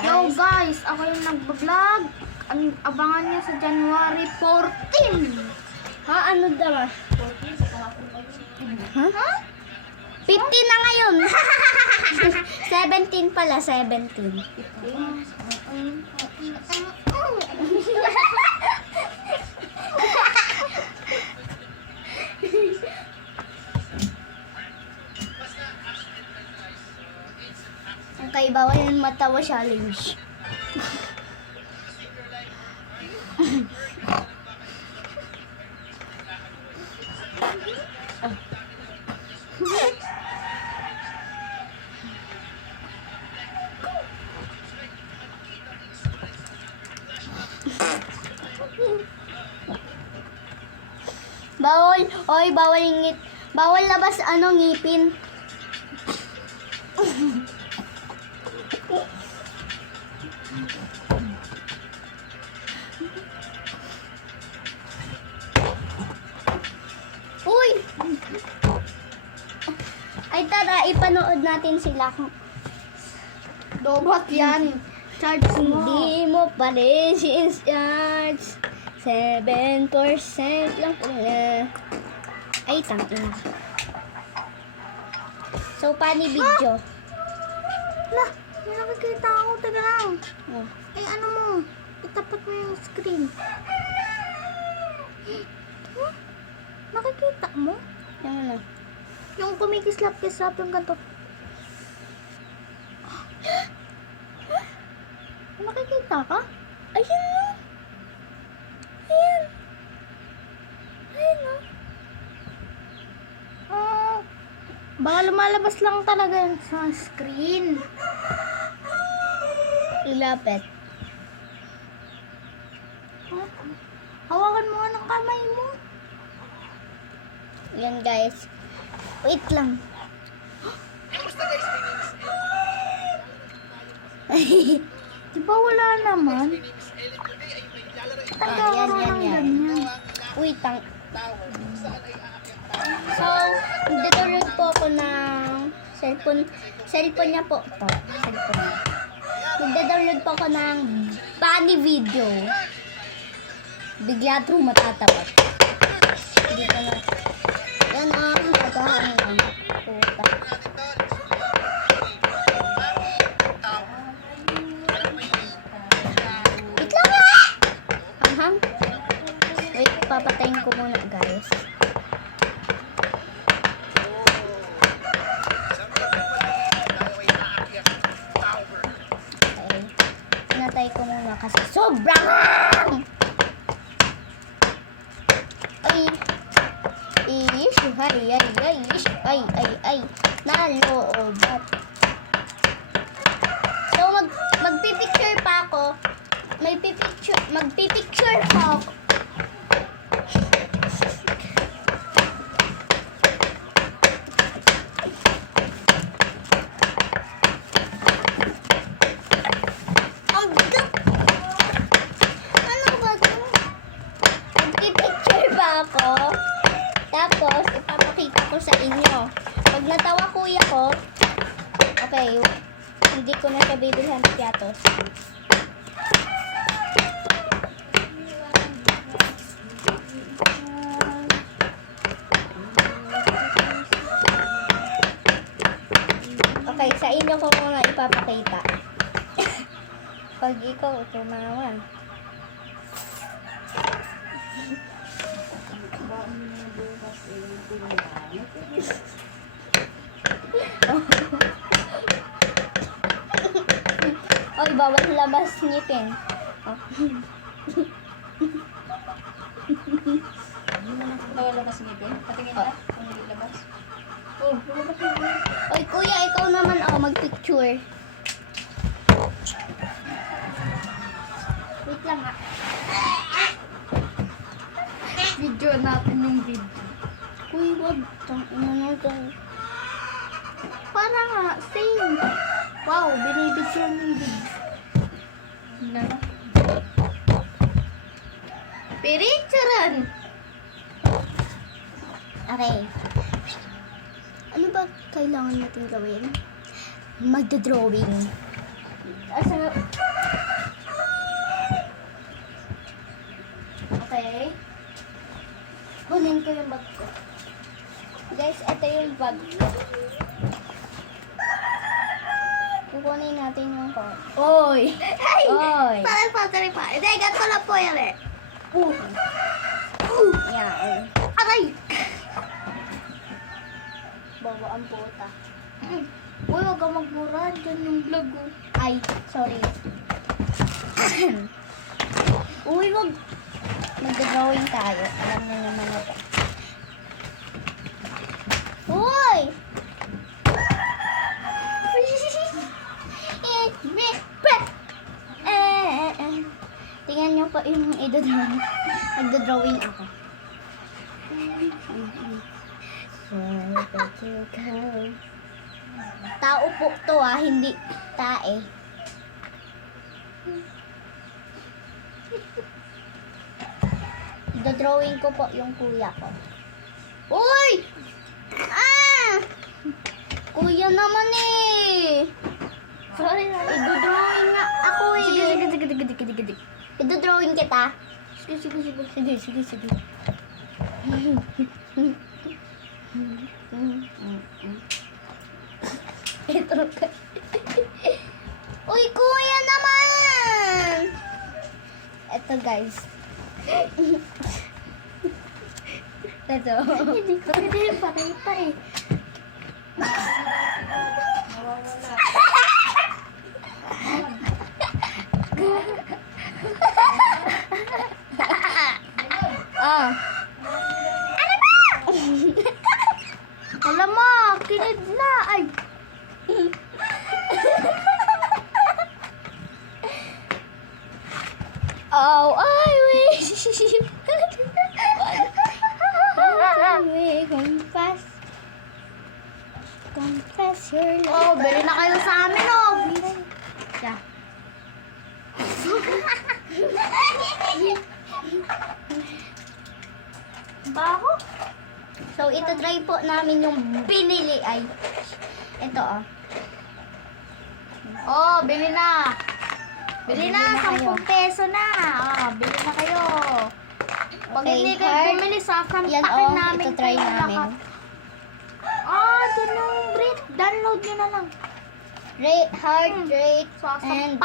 Yo guys, ako yung nagbablog. Abangan niyo sa January 14. Ha? Ano daw? Ha? 15 na ngayon. 17 pala, 17. Okay, bawal yung matawa challenge. Bawal, oy, bawal ngit. Bawal labas ngipin. Uy! Ay tara, ipanood natin sila. Dobot yan. Charge mo. Hindi mo pa rin charge. 7% lang pala. Ay, tangin. So, paano video? Lah, may nakikita ako. Taga lang. Oh. Ay, ano mo? Itapat mo yung screen. Huh? Nakikita mo? Yung ano? Yung kumikislap-kislap yung ganito. Nakikita ka? Ayun na. Ayan. Ayan na. Baka lumalabas lang talaga yun sa screen. Ilapit. Hawakan mo nga ng kamay mo. Yan guys. Wait lang. Di ba wala naman? Yan. Wait lang. So, nagdownload po ako ng cellphone niya po. Cellphone niya. Nagdownload po ako ng funny video. Bigla true matatapat. Dito na. Yan ang kagahan ng puta. Wait lang nga! Hanghang. Wait, papatayin ko muna guys. Okay. Pinatay ko muna kasi sobrang ay naloobat. So magpipicture pa ako. Magpipicture pa ako. Magpipicture pa ako. Tapos, ipapakita ko sa inyo. Pag natawa kuya ko, okay, hindi ko na siya bibilhan ng piatos. Okay, sa inyo ko muna ipapakita. Pag ikaw, tumawa. Oy, bawal labas ngipin. Oh. Bawal labas ngipin? Patingin ka kung hindi labas. Oh, lumabas mo. Oy, kuya, ikaw naman magpicture. Wait lang ha. Video natin yung video. Uy, wag. Ano to? Para nga, same. Wow, binibigyan yung video. Na. Piritsaran! Okay. Ano ba kailangan natin gawin? Magdodrawing. Asa? Okay. Kunin ko yung bag ko. Guys, ito yung bag ko. Kukunin natin yung phone. Oy! Oy! Sorry pa. Hindi, ganito lang po yan eh. Yan. Aray! Bobo ang puta. Uy, wag ka magmura. Diyan yung vlog ko. Ay, sorry. Uy, wag. Mag-drawing tayo. Alam na naman ito. Uy! Tingnan nyo pa yung idodrawing. Nagdodrawing ako. Tao po to hindi tae. Dodrawing ko po yung kuya ko. Uy! Ah! Kuya naman eh! Sorry. Idodrawing nga ako eh. Sige. Idodrawing kita. Sige. Ito ka. Uy, kuya naman! Ito guys. Ito. Hindi ko pwede pakita eh. Ah. Alam mo, kinid na. Ay. Oh, I wish. Confess your love. Oh, bili na kayo sa amin oh. Yeah. Baho? So, ito try po namin yung binili ay ito oh. Oh, bili na. Bili Bili na, na kayo. 10 peso na. Oh, bili na kayo. Pag Okay, hindi kayo heart. bumili, sasampakin Yan oh, namin ito try kayo namin. lahat. Ah, dyan yung rate. Download nyo na lang. Rate, heart rate, Sasampa- and